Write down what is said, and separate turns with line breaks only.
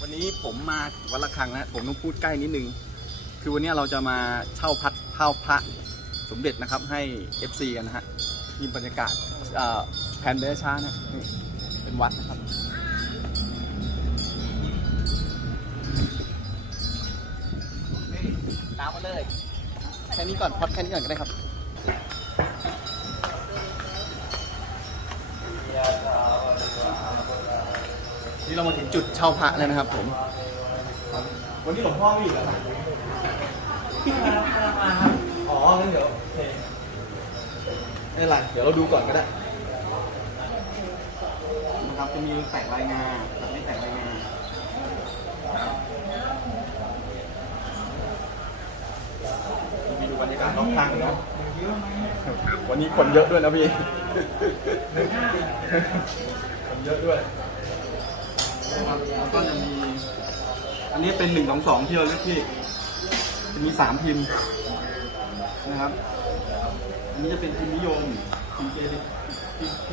วันนี้ผมมาวัดระฆังนะผมต้องพูดใกล้นิดนึง คือวันนี้เราจะมาเช่าพัดเช่าพระสมเด็จนะครับให้ FC กันนะฮะมีบรรยากาศเอ่อแผนเดชานะนี่เป็นวัดนะครับตามมาเลยแค่นี้ก่อนพอดแค่นี้ก่อนก็ได้ครับ นี่เรามาถึงจุดเช่าพระแล้วนะครับผม วันนี้หลวงพ่อไม่อยู่แล้วอ๋องั้นเดี๋ยวโอเคไม่เป็นไรเดี๋ยวเราดูก่อนก็ได้นะครับจะมีแตกรายงานกับไม่แตกรายงานมีดูบรรยากาศรอบข้างนะวันนี้คนเยอะด้วยนะพี่ คนเยอะด้วย นะครับแล้วก็จะมี อันนี้เป็นหนึ่งสองสองที่เราเลือกพี่จะมีสามพิมพ์นะครับ อันนี้จะเป็นพิมพ์นิยมพิมพ์เจลิพิมพ์